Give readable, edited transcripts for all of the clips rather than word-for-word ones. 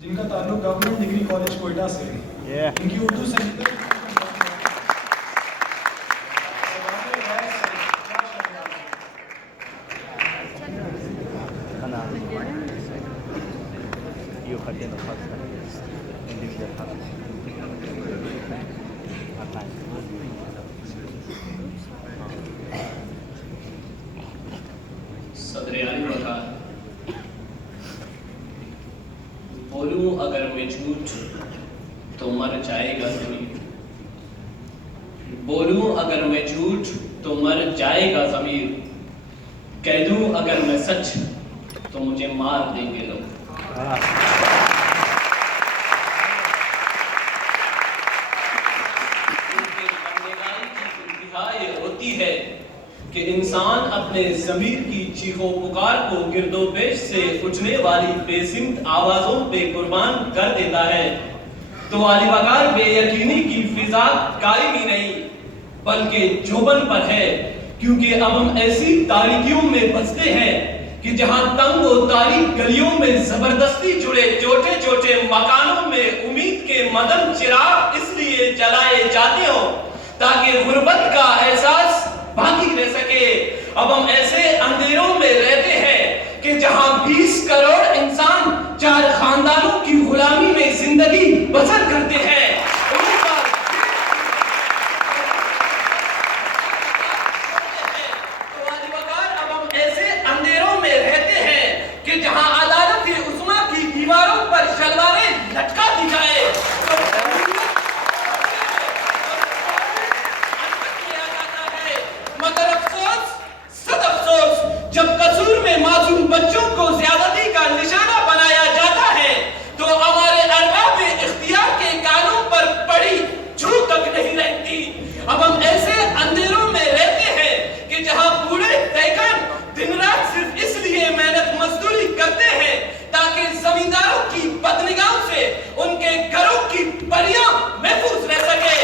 جن کا تعلق گورنمنٹ ڈگری کالج کوئٹہ سے ہے. ان کی اردو سینٹر صدر علی وقار بولوں اگر میں جھوٹ تو مر جائے گا ضمیر. بولوں اگر میں جھوٹ تو مر جائے گا ضمیر. کہہ دوں اگر میں سچ تو مجھے مار دیں گے لوگ. ہوتی ہے کہ انسان اپنے ضمیر کی چیخو پکار کو گرد و پیش سے اٹھنے والی بے سمت آوازوں پہ قربان کر دیتا ہے. تو علی وقار بے یقینی کی فضا قائم ہی نہیں بلکہ جوبن پر ہے, کیونکہ اب ہم ایسی تاریکیوں میں بستے ہیں کہ جہاں تنگ و تاریک گلیوں میں زبردستی جڑے چھوٹے چھوٹے مکانوں میں امید کے مدن چراغ اس لیے جلائے جاتے ہوں تاکہ غربت کا احساس باقی رہ سکے. اب ہم ایسے اندھیروں میں رہتے ہیں کہ جہاں 20 کروڑ انسان 4 خاندانوں کی غلامی میں زندگی بسر کرتے ہیں. اب ہم ایسے اندھیروں میں رہتے ہیں کہ جہاں عدالت عظمیٰ کی دیواروں پر شلواریں لٹکا دی جائے. مگر افسوس صد افسوس جب قصور میں معصوم بچوں کو زیادتی کا نشانہ بنایا جاتا ہے تو ہمارے ارباب اختیار کے کانوں پر پڑی چھو تک نہیں رہتی. اب ہم ایسے اندھیروں میں رہتے ہیں کہ جہاں بوڑھے دیکن دن رات صرف اس لیے محنت مزدوری کرتے ہیں تاکہ زمینداروں کی بدنگاہوں سے ان کے گھروں کی پریاں محفوظ رہ سکے.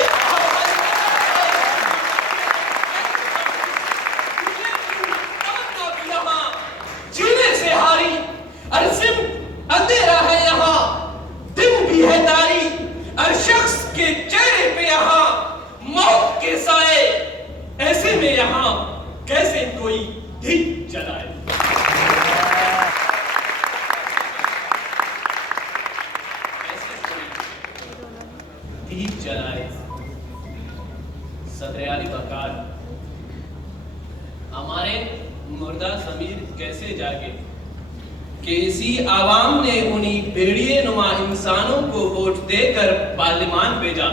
اندھیرا ہے یہاں دن بھی ہے تاری, ہر شخص کے چہرے پہ یہاں موت کے سائے. ایسے میں یہاں کیسے کوئی دھیپ جلائے. دھیپ جلائے صدر علی وقار, ہمارے مردہ ضمیر کیسے جاگے کہ اسی عوام نے انہی بھیڑیے نما انسانوں کو ووٹ دے کر پارلیمان بھیجا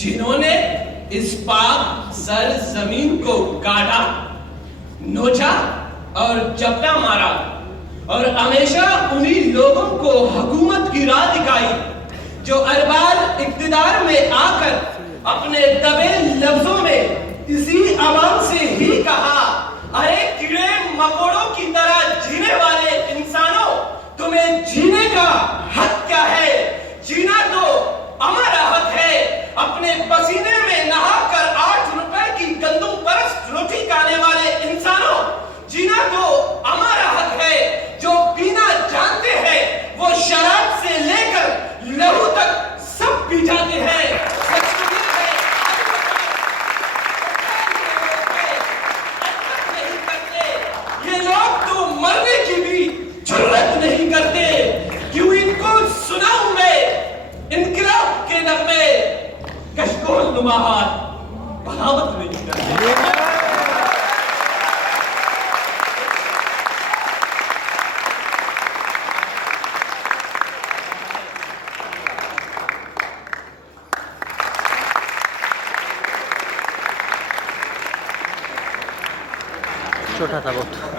جنہوں نے اس پاک سر زمین کو کاٹا, نوچا اور جپٹا مارا, اور ہمیشہ انہی لوگوں کو حکومت کی راہ دکھائی جو ارباب اقتدار میں آ کر اپنے دبے لفظوں میں اسی عوام سے ہی کہا, ارے کیڑے مکوڑوں کی طرح جینے والے انسانوں, تمہیں جینے کا حق کیا ہے؟ جینا تو ہمارا حق ہے. اپنے پسینے میں نہا کر 8 روپے کی گندم پرست روٹی کھانے والے انسانوں, جینا تو ہمارا حق ہے. جو پینا جانتے ہیں وہ شراب سے لے کر لہو تک سب پی جاتے ہیں. مرنے کی بھی جرات نہیں کرتے. کیوں ان کو سناؤں میں انقلاب کے نغمے, کشکول نماہات بغاوت نہیں کرتے. چھوٹا تھا بہت.